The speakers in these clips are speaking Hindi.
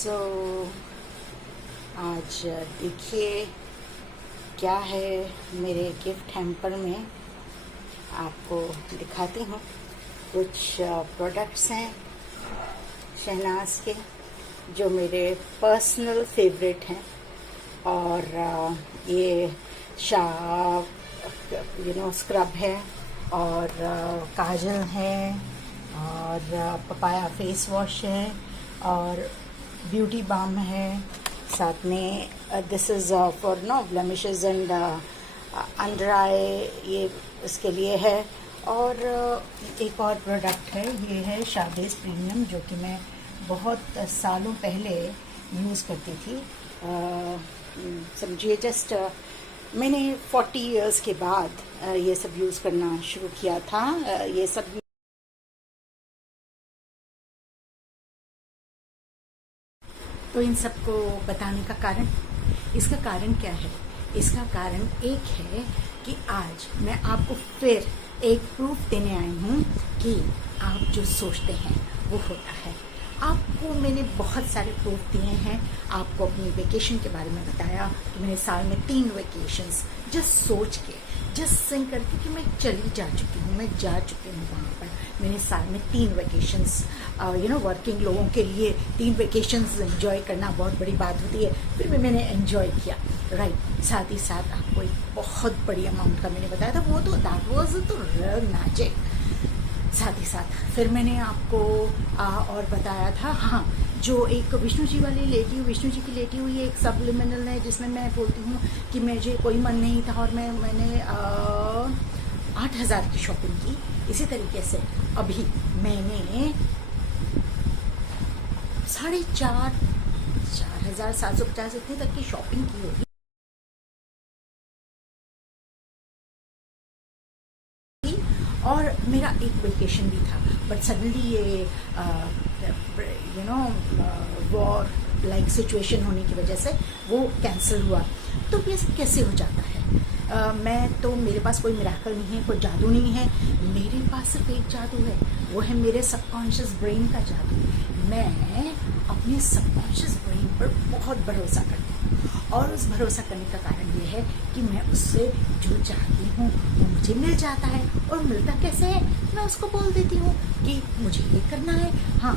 सो आज देखिए क्या है मेरे गिफ्ट हैम्पर में। आपको दिखाती हूँ। कुछ प्रोडक्ट्स हैं शहनाज के जो मेरे पर्सनल फेवरेट हैं। और ये स्क्रब है और काजल है और पपाया फेस वॉश है और ब्यूटी बाम है। साथ में this is for blemishes and under eye, ये इसके लिए है। और एक और प्रोडक्ट है, ये है शादेस प्रीमियम, जो कि मैं बहुत सालों पहले यूज़ करती थी। समझिए जस्ट मैंने 40 इयर्स के बाद ये सब यूज़ करना शुरू किया था। ये सब तो इन सबको बताने का कारण, इसका कारण क्या है? इसका कारण एक है कि आज मैं आपको फिर एक प्रूफ देने आई हूँ कि आप जो सोचते हैं वो होता है। आपको मैंने बहुत सारे प्रूफ दिए हैं। आपको अपनी वेकेशन के बारे में बताया कि मैंने साल में 3 वेकेशंस जस्ट सोच के, जस्ट सिंक करके कि मैं चली जा चुकी हूँ, मैं जा चुकी हूँ वहाँ पर। मैंने साल में 3 वेकेशंस, वर्किंग लोगों के लिए 3 वेकेशंस एंजॉय करना बहुत बड़ी बात होती है। फिर भी मैंने एंजॉय किया, राइट। साथ ही साथ आपको एक बहुत बड़ी अमाउंट का मैंने बताया था, वो तो दैट वाज तो रियल मैजिक। साथ ही साथ फिर मैंने आपको और बताया था, हाँ, जो एक विष्णु जी वाली लेटी हुई, विष्णु जी की लेटी हुई एक सबलिमिनल है, जिसमें मैं बोलती हूँ कि मुझे कोई मन नहीं था और मैंने 8,000 की शॉपिंग की। इसी तरीके से अभी मैंने 4,750 इतनी तक की शॉपिंग की होगी। और मेरा एक वेकेशन भी था, बट सडनली ये वॉर लाइक सिचुएशन होने की वजह से वो कैंसिल हुआ। तो ये कैसे हो जाता है? मैं तो, मेरे पास कोई मिराकल नहीं है, कोई जादू नहीं है। मेरे पास सिर्फ एक जादू है, वो है मेरे सबकॉन्शियस ब्रेन का जादू। मैं अपने सबकॉन्शियस ब्रेन पर बहुत भरोसा करती हूँ और उस भरोसा करने का कारण ये है कि मैं उससे जो चाहती हूँ वो मुझे मिल जाता है। और मिलता कैसे है? मैं उसको बोल देती हूँ कि मुझे ये करना है, हाँ,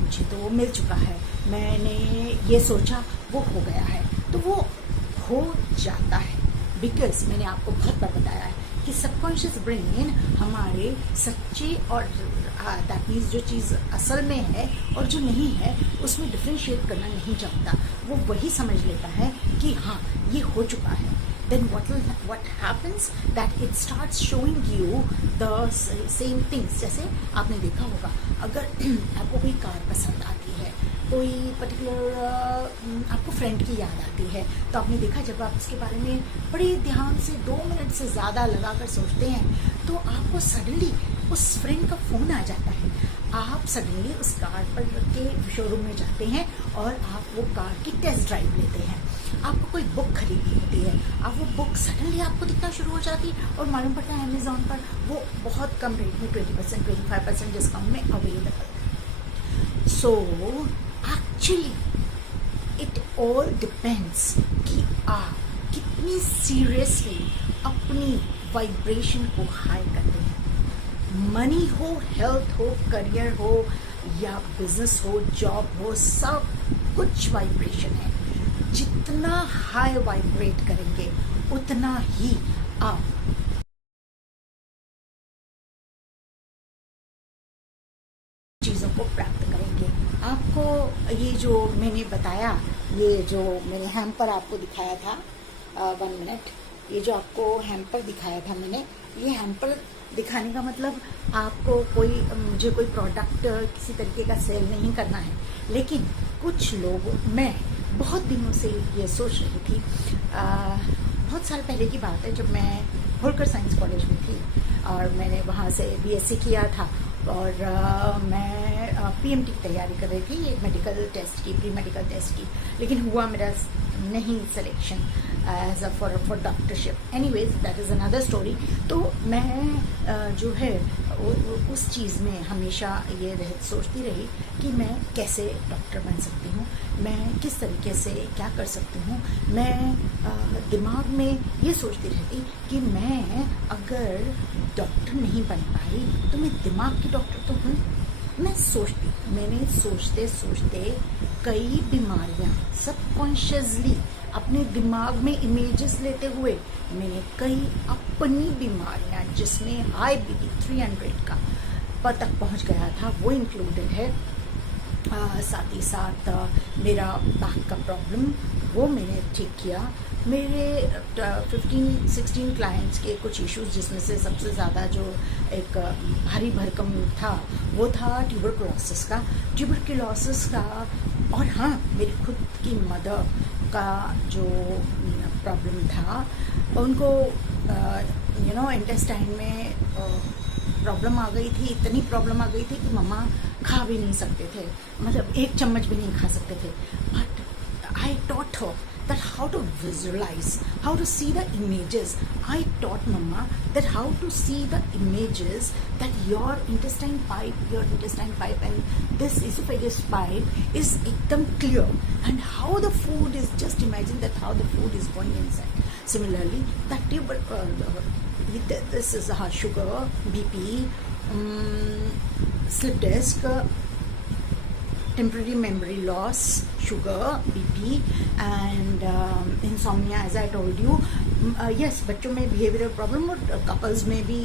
मुझे तो वो मिल चुका है, मैंने ये सोचा वो हो गया है, तो वो हो जाता है। बिकॉज मैंने आपको बहुत बार बताया है कि सबकॉन्शियस ब्रेन हमारे सच्चे और दैट मीन्स जो चीज़ असल में है और जो नहीं है उसमें डिफ्रेंशिएट करना नहीं जानता। वो वही समझ लेता है कि हाँ, ये हो चुका है। Then what happens that it starts showing you the same things। जैसे आपने देखा होगा, अगर आपको कोई कार पसंद आती है, कोई पर्टिकुलर आपको फ्रेंड की याद आती है, तो आपने देखा जब आप उसके बारे में बड़े ध्यान से 2 मिनट से ज़्यादा लगाकर सोचते हैं तो आपको सडनली उस फ्रेंड का फ़ोन आ जाता है। आप सडनली उस कार पर के शोरूम में जाते हैं और आप वो कार की टेस्ट ड्राइव लेते हैं। आपको कोई बुक खरीदनी होती है, आप वो बुक सडनली आपको दिखना शुरू हो जाती है और मालूम पड़ता है अमेज़ॉन पर वो बहुत कम रेट में 20% 25% डिस्काउंट में available. So actually it all depends कि आप कितनी सीरियसली अपनी वाइब्रेशन को हाई करते हैं। मनी हो, हेल्थ हो, करियर हो या बिजनेस हो, जॉब हो, सब कुछ वाइब्रेशन है। जितना हाई वाइब्रेट करेंगे उतना ही आप चीज़ों को प्राप्त करेंगे। आपको ये जो मैंने बताया, ये जो मैंने हैम्पर आपको दिखाया था, 1 मिनट, ये जो आपको हैम्पर दिखाया था मैंने, ये हैम्पर दिखाने का मतलब आपको मुझे कोई प्रोडक्ट किसी तरीके का सेल नहीं करना है। लेकिन कुछ लोग, मैं बहुत दिनों से ये सोच रही थी, बहुत साल पहले की बात है, जब मैं होलकर साइंस कॉलेज में थी और मैंने वहाँ से बीएससी किया था और मैं पीएमटी की तैयारी कर रही थी, एक मेडिकल टेस्ट की, प्री मेडिकल टेस्ट की, लेकिन हुआ मेरा नहीं selection as for doctorship. Anyways that is another story. तो मैं जो है उस चीज़ में हमेशा ये सोचती रही कि मैं कैसे डॉक्टर बन सकती हूँ, मैं किस तरीके से क्या कर सकती हूँ। मैं दिमाग में ये सोचती रहती कि मैं अगर डॉक्टर नहीं बन पाई तो मैं दिमाग की डॉक्टर तो हूँ। मैंने सोचते सोचते कई बीमारियाँ सबकॉन्शियसली अपने दिमाग में इमेजेस लेते हुए मैंने कई अपनी बीमारियाँ जिसमें हाई बीपी 300 का तक पहुँच गया था वो इंक्लूडेड है। साथ ही साथ मेरा बैक का प्रॉब्लम वो मैंने ठीक किया। मेरे 15-16 क्लाइंट्स के कुछ इश्यूज जिसमें से सबसे ज़्यादा जो एक भारी भरकम था वो था ट्यूबरकुलोसिस का। और हाँ, मेरी खुद की मदर का जो प्रॉब्लम था, उनको इंटेस्टाइन में प्रॉब्लम आ गई थी, इतनी प्रॉब्लम आ गई थी कि मम्मा खा भी नहीं सकते थे, मतलब एक चम्मच भी नहीं खा सकते थे। But I taught her that how to visualize, how to see the images. I taught Mama that how to see the images that your intestine pipe and this esophagus pipe is ekdam clear, and how the food is, just imagine that how the food is going inside. Similarly, this is sugar, BP, slip disc, temporary memory loss, sugar, BP, and insomnia, as I told you. Yes, बच्चों में behavioral problem और couples में भी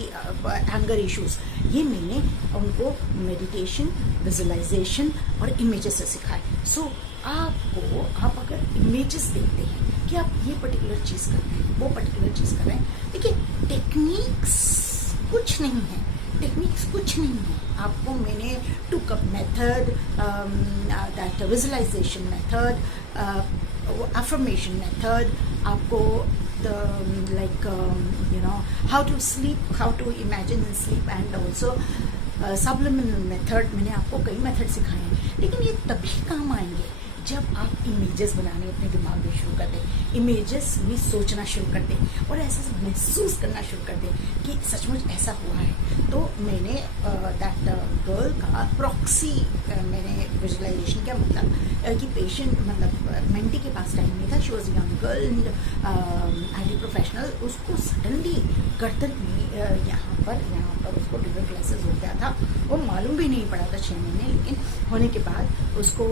anger issues, ये मैंने उनको meditation, visualization और images से सिखाए। So आप अगर images देखते हैं कि आप ये particular चीज़ कर रहे हैं, वो particular चीज़ कर रहे हैं, देखिए टेक्निक्स कुछ नहीं है, आपको मैंने 2 cup method, that visualisation method, affirmation method, आपको how to sleep, how to imagine in sleep, and also subliminal method, मैंने आपको कई मेथड सिखाए हैं। लेकिन ये तभी काम आएंगे जब आप इमेजेस बनाने अपने दिमाग में शुरू कर दें, इमेजेस में सोचना शुरू कर दें और ऐसा महसूस करना शुरू कर दें कि सचमुच ऐसा हुआ है। तो मैंने दैट गर्ल का प्रॉक्सी मैंने विजुअलाइजेशन, क्या मतलब कि पेशेंट, मतलब मेंटी के पास टाइम नहीं था, she was young girl, IT professional, उसको सडनली गर्दन में यहाँ पर उसको ट्यूबरकुलोसिस हो गया था। वो मालूम भी नहीं पड़ा था 6 महीने, लेकिन होने के बाद उसको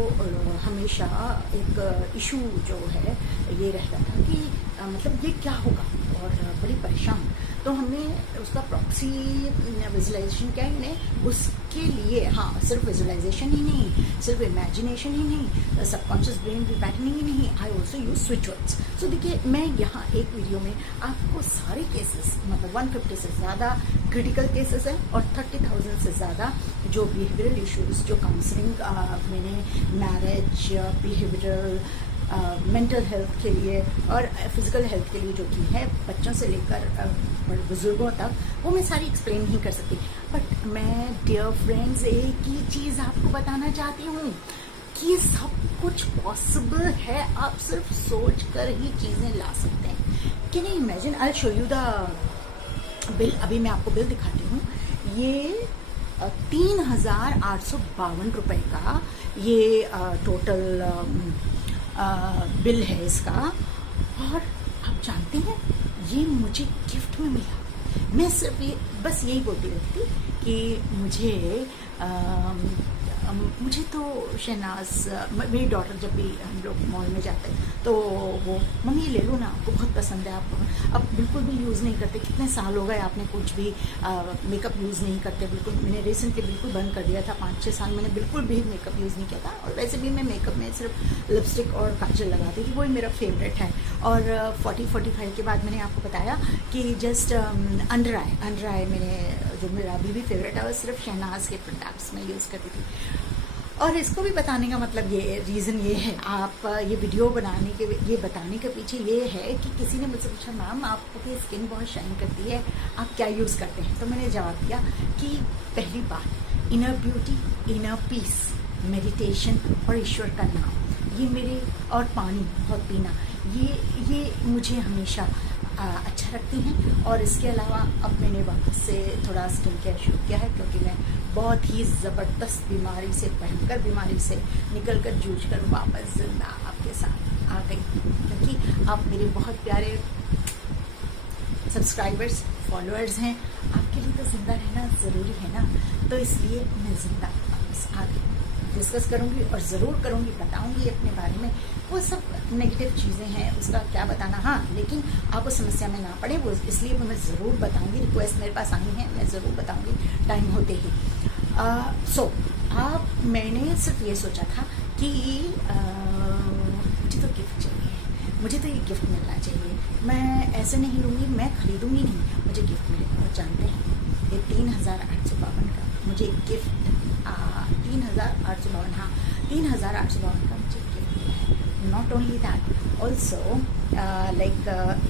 हमेशा एक इशू जो है ये रहता था कि मतलब ये क्या होगा, और बड़ी परेशान। तो हमने उसका प्रॉक्सी विजुअलाइजेशन क्या है, उसके लिए हाँ, सिर्फ विजुअलाइजेशन ही नहीं, सिर्फ इमेजिनेशन ही नहीं, सबकॉन्शियस ब्रेन पैटर्निंग ही नहीं, I also use switch words. So देखिए, मैं यहाँ एक वीडियो में आपको सारे केसेस, मतलब 150 से ज़्यादा क्रिटिकल केसेस हैं और 30,000 से ज़्यादा जो बिहेवियरल इश्यूज, जो काउंसलिंग मैंने मैरिज, बिहेवियरल, मेंटल हेल्थ के लिए और फिजिकल हेल्थ के लिए जो की है, बच्चों से लेकर बुजुर्गों तक, वो मैं सारी एक्सप्लेन नहीं कर सकती। बट मैं डियर फ्रेंड्स एक ही चीज़ आपको बताना चाहती हूँ कि सब कुछ पॉसिबल है, आप सिर्फ सोच कर ही चीज़ें ला सकते हैं। Can you imagine, I show you the bill, अभी मैं आपको बिल दिखाती हूँ। ये 3,852 रुपये का ये टोटल बिल है इसका। और आप जानते हैं, ये मुझे गिफ्ट में मिला। मैं सिर्फ बस यही बोलती रहती थी कि मुझे तो शहनाज, मेरी डॉटर जब भी हम लोग मॉल में जाते हैं तो वो, मम्मी ये ले लो ना, आपको बहुत पसंद है, आप अब बिल्कुल भी यूज़ नहीं करते, कितने साल हो गए आपने कुछ भी मेकअप यूज़ नहीं करते। बिल्कुल, मैंने रिसेंटली बिल्कुल बंद कर दिया था, 5-6 साल मैंने बिल्कुल भी मेकअप यूज़ नहीं किया था। और वैसे भी मैं मेकअप में सिर्फ लिपस्टिक और काजल लगाती थी, वही मेरा फेवरेट है। और 40-45 के बाद मैंने आपको बताया कि जस्ट अंडर आई मैंने, जो मेरा अभी भी फेवरेट है, वो सिर्फ शहनाज के प्रोडक्ट्स में यूज़ करती थी। और इसको भी बताने का मतलब ये रीज़न ये है, आप ये वीडियो बनाने के, ये बताने के पीछे ये है कि किसी ने मुझसे पूछा, मैम आपकी स्किन बहुत शाइन करती है, आप क्या यूज़ करते हैं? तो मैंने जवाब दिया कि पहली बात, inner beauty, inner peace, meditation और ईश्वर का नाम, ये मेरे, और पानी बहुत पीना, ये मुझे हमेशा अच्छा रखती हैं। और इसके अलावा अब मैंने वापस से थोड़ा स्किन केयर शुरू किया है, क्योंकि मैं बहुत ही ज़बरदस्त बीमारी से, भयंकर बीमारी से निकल कर जूझ कर वापस जिंदा आपके साथ आ गई, क्योंकि आप मेरे बहुत प्यारे सब्सक्राइबर्स, फॉलोअर्स हैं। आपके लिए तो जिंदा रहना ज़रूरी है ना, तो इसलिए मैं जिंदा वापस आ गई। डिस्कस करूंगी और ज़रूर करूंगी, बताऊंगी अपने बारे में। वो सब नेगेटिव चीज़ें हैं, उसका क्या बताना, हाँ, लेकिन आप उस समस्या में ना पड़े, वो इसलिए मैं ज़रूर बताऊंगी। रिक्वेस्ट मेरे पास आई है, मैं ज़रूर बताऊंगी टाइम होते ही। मैंने सिर्फ ये सोचा था कि मुझे तो गिफ्ट चाहिए, मुझे तो ये गिफ्ट मिलना चाहिए। मैं ऐसे नहीं लूँगी, मैं खरीदूंगी नहीं, मुझे गिफ्ट मिलेगा। और जानते हैं, ये 3852 का मुझे गिफ्ट 3852, हाँ, 3852 का मुझे गिफ्ट मिला है। नॉट ओनली दैट, ऑल्सो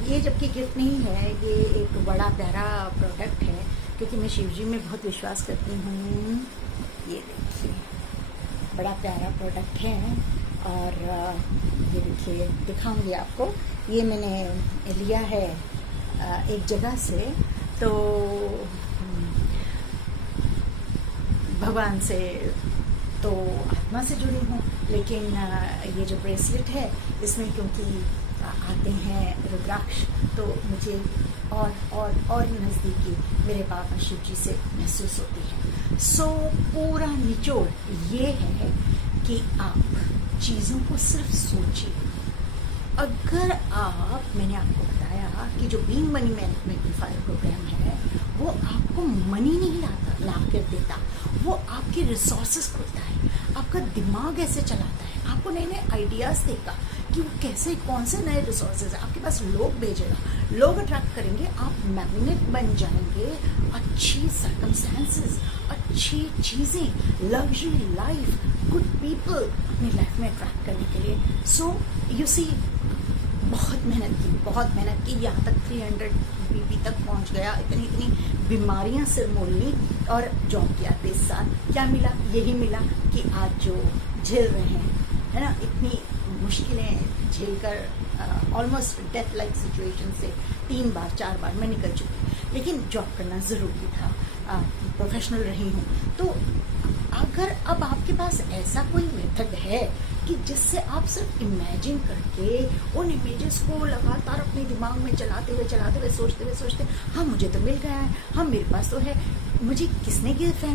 ये जबकि गिफ्ट नहीं है, ये एक बड़ा प्यारा प्रोडक्ट है, क्योंकि मैं शिव जी में बहुत विश्वास करती हूँ। ये देखिए, बड़ा प्यारा प्रोडक्ट है। और ये देखिए, दिखाऊंगी आपको। ये मैंने लिया है एक जगह से, तो भगवान से तो आत्मा से जुड़ी हूँ, लेकिन ये जो ब्रेसलेट है, इसमें क्योंकि आते हैं रुद्राक्ष, तो मुझे और नज़दीकी मेरे बाबा शिव जी से महसूस होती है। पूरा निचोड़ ये है कि आप चीज़ों को सिर्फ सोचिए। अगर मैंने आपको बताया कि जो बीइंग मनी मैग्नीफायर प्रोग्राम है, वो आपको मनी नहीं ला कर देता, वो आपके रिसोर्सेज खोलता है, आपका दिमाग ऐसे चलाता है, आपको नए नए आइडियाज़ देगा कि वो कैसे, कौन से नए रिसोर्सेज है आपके पास, लोग भेजेगा, लोग अट्रैक्ट करेंगे, आप मैग्नेट बन जाएंगे। अच्छी सर्कमस्टेंसेस, अच्छी चीज़ें, लग्जरी लाइफ, गुड पीपल अपनी लाइफ में अट्रैक्ट करने के लिए। यू सी, बहुत मेहनत की, यहाँ तक 300 BP तक पहुँच गया। इतनी बीमारियाँ सिर मोड़ ली और जॉब किया 20 साल। क्या मिला? यही मिला कि आज जो झेल रहे हैं, है ना, इतनी मुश्किलें झेलकर ऑलमोस्ट डेथ लाइक सिचुएशन से 3 बार 4 बार मैं निकल चुकी, लेकिन जॉब करना ज़रूरी था। प्रोफेशनल रही हूँ। तो अगर अब आपके पास ऐसा कोई मेथड है कि जिससे आप सिर्फ इमेजिन करके उन इमेजेस को लगातार अपने दिमाग में चलाते हुए सोचते, हाँ मुझे तो मिल गया है, हाँ मेरे पास तो है, मुझे किसने गिफ्ट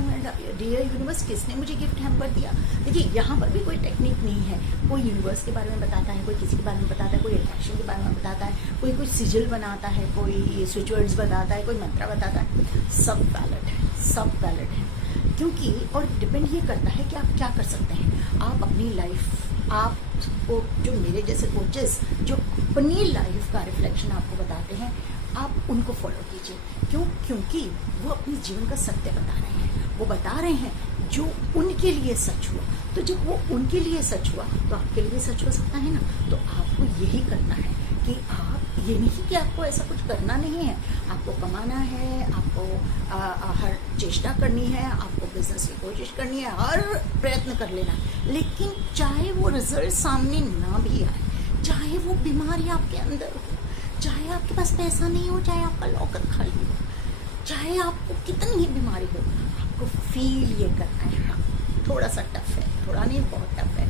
डियर यूनिवर्स, किसने मुझे गिफ्ट हैम्पर दिया। देखिए, यहाँ पर भी कोई टेक्निक नहीं है। कोई यूनिवर्स के बारे में बताता है, कोई किसी के बारे में बताता है, कोई अट्रैक्शन के बारे में बताता है, कोई सिजिल बनाता है, कोई स्विच वर्ड्स बताता है, कोई मंत्र बताता है। सब वैलिड है, क्योंकि और डिपेंड ये करता है कि आप क्या कर सकते हैं। आप अपनी लाइफ, आपको जो मेरे जैसे कोचेस जो अपनी लाइफ का रिफ्लेक्शन आपको बताते हैं, आप उनको फॉलो कीजिए। क्यों? क्योंकि वो अपने जीवन का सत्य बता रहे हैं, वो बता रहे हैं जो उनके लिए सच हुआ। तो जब वो उनके लिए सच हुआ, तो आपके लिए सच हो सकता है ना। तो आपको यही करना है कि आप, ये नहीं कि आपको ऐसा कुछ करना नहीं है, आपको कमाना है, आपको हर चेष्टा करनी है, आपको बिजनेस की कोशिश करनी है, हर प्रयत्न कर लेना है। लेकिन चाहे वो रिजल्ट सामने ना भी आए, चाहे वो बीमारी आपके अंदर हो, चाहे आपके पास पैसा नहीं हो, चाहे आपका लॉकर खाली हो, चाहे आपको कितनी ही बीमारी हो, आपको फील ये करना है। हाँ, थोड़ा सा टफ है, थोड़ा नहीं, बहुत टफ है।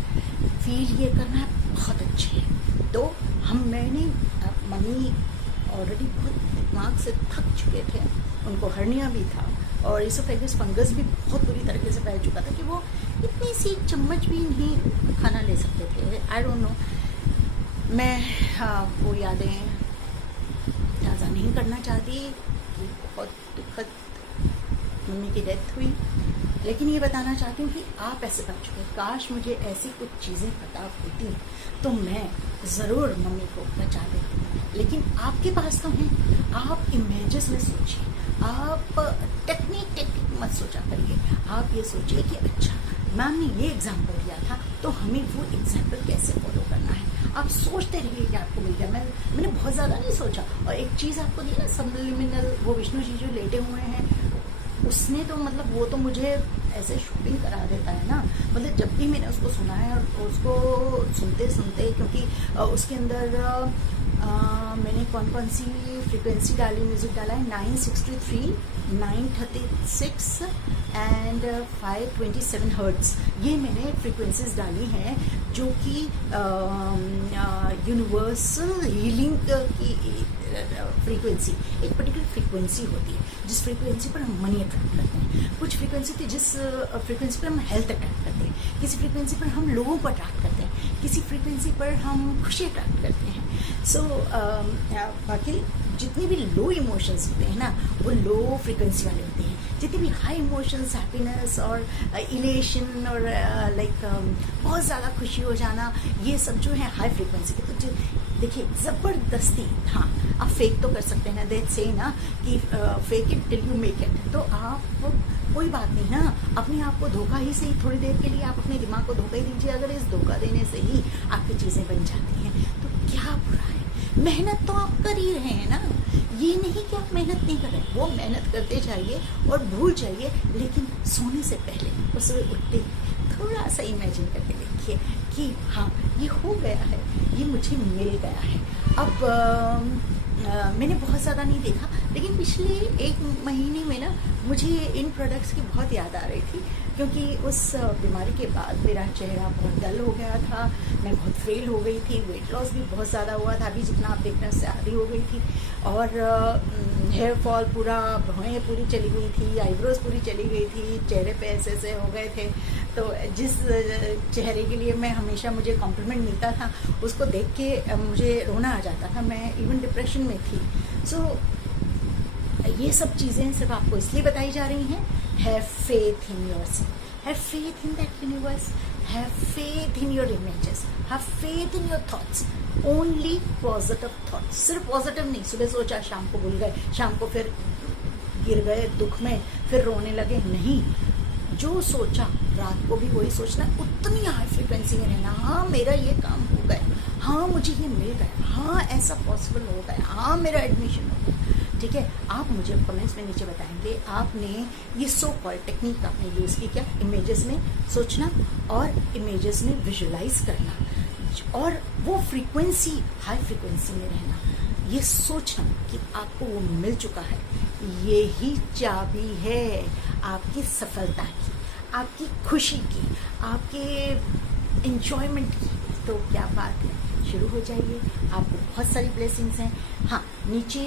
फील ये करना है, बहुत अच्छे है। तो मैंने मनी ऑलरेडी बहुत दिमाग से थक चुके थे, उनको हर्निया भी था और इसोफेगस फंगस भी बहुत बुरी तरीके से फैल चुका था कि वो इतनी सी चम्मच भी नहीं खाना ले सकते थे। आई डोंट नो, मैं वो यादें ताज़ा नहीं करना चाहती कि बहुत दुखद मम्मी की डेथ हुई, लेकिन ये बताना चाहती हूँ कि आप ऐसे बच चुके। काश मुझे ऐसी कुछ चीज़ें पता होती तो मैं ज़रूर मम्मी को बचा लेती, लेकिन आपके पास तो हैं। आप इमेजेस में सोचिए, आप टेक्निक मत सोचा करिए। आप ये सोचिए कि अच्छा, मैम ने ये एग्जाम्पल दिया था, तो हमें वो एग्जाम्पल कैसे फॉलो करना है। आप सोचते रहिए कि आपको मिल गया। मैंने बहुत ज़्यादा नहीं सोचा। और एक चीज़ आपको दी ना, सबलिमिनल, वो विष्णु जी जो लेटे हुए हैं, उसने तो मतलब वो तो मुझे ऐसे शॉपिंग करा देता है ना, मतलब जब भी मैंने उसको सुना है और उसको सुनते सुनते, क्योंकि उसके अंदर मैंने कौन सी फ्रीक्वेंसी डाली, म्यूज़िक डाला है 963, 936 एंड 527 हर्ट्स, ये मैंने फ्रीक्वेंसीज डाली हैं जो कि यूनिवर्सल हीलिंग की फ्रीक्वेंसी, एक पर्टिकुलर फ्रीक्वेंसी होती है जिस फ्रीक्वेंसी पर हम मनी अट्रैक्ट करते हैं, कुछ फ्रीक्वेंसी थी जिस फ्रीक्वेंसी पर हम हेल्थ अट्रैक्ट करते हैं, किसी फ्रीक्वेंसी पर हम लोगों को अट्रैक्ट करते हैं, किसी फ्रीक्वेंसी पर हम खुशी अट्रैक्ट करते हैं। सो बाकी जितनी भी लो इमोशंस होते हैं ना, वो लो फ्रीक्वेंसी वाले होते हैं। जितनी भी हाई इमोशंस, हैप्पीनेस और इलेशन और लाइक बहुत ज़्यादा खुशी हो जाना, ये सब जो है हाई फ्रीक्वेंसी के। तो देखिए ज़बरदस्ती, हाँ आप फेक तो कर सकते हैं ना, दैट से ना कि fake it till you make it. तो आप कोई बात नहीं ना, अपने आप को धोखा ही सही, थोड़ी देर के लिए आप अपने दिमाग को धोखा ही दीजिए। अगर इस धोखा देने से ही आपकी चीज़ें बन जाती हैं तो क्या बुरा है। मेहनत तो आप कर ही रहे हैं ना, ये नहीं कि आप मेहनत नहीं कर रहे हैं, वो मेहनत करते जाइए और भूल जाइए। लेकिन सोने से पहले और सुबह उठते थोड़ा सा इमेजिन करके देखिए कि हाँ ये हो गया है, ये मुझे मिल गया है। अब मैंने बहुत ज़्यादा नहीं देखा, लेकिन पिछले 1 महीने में ना मुझे इन प्रोडक्ट्स की बहुत याद आ रही थी, क्योंकि उस बीमारी के बाद मेरा चेहरा बहुत डल हो गया था, मैं बहुत फेल हो गई थी, वेट लॉस भी बहुत ज़्यादा हुआ था, अभी जितना आप देखना उससे आधी हो गई थी, और हेयर फॉल पूरा, भौहें पूरी चली गई थी, आईब्रोज पूरी चली गई थी, चेहरे पे ऐसे ऐसे हो गए थे। तो जिस चेहरे के लिए मैं हमेशा मुझे कॉम्प्लीमेंट मिलता था, उसको देख के मुझे रोना आ जाता था, मैं इवन डिप्रेशन में थी। सो ये सब चीज़ें सिर्फ आपको इसलिए बताई जा रही हैं, have faith in yourself, have faith in that universe, have faith in your images, have faith in your thoughts, only positive thoughts, सिर्फ पॉजिटिव नहीं। सुबह सोचा, शाम को भूल गए, शाम को फिर गिर गए दुख में, फिर रोने लगे, नहीं। जो सोचा रात को भी वही सोचना, उतनी हाई फ्रिक्वेंसी में रहना। हाँ मेरा ये काम हो गया, हाँ मुझे ये मिल गया, हाँ ऐसा पॉसिबल हो गया, हाँ मेरा एडमिशन हो गया। ठीक है, आप मुझे कमेंट्स में नीचे बताएंगे आपने ये सो कॉल्ड टेक्निक आपने यूज़ की क्या। इमेजेस में सोचना और इमेजेस में विजुलाइज करना और वो फ्रीक्वेंसी, हाई फ्रीक्वेंसी में रहना, ये सोचना कि आपको वो मिल चुका है। यही चाबी है आपकी सफलता की, आपकी खुशी की, आपके एंजॉयमेंट की। तो क्या बात है, शुरू हो जाइए, आपको बहुत सारी ब्लेसिंग्स हैं। हाँ नीचे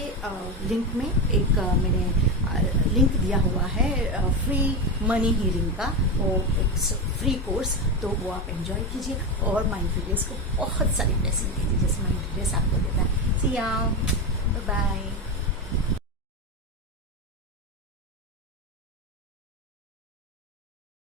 लिंक में एक मैंने लिंक दिया हुआ है फ्री मनी हीलिंग का, वो एक फ्री कोर्स, तो वो आप एंजॉय कीजिए और माइंडफुलनेस को बहुत सारी ब्लेसिंग दीजिए जैसे माइंडफुलनेस आपको देता है। सी या, बाय बाय।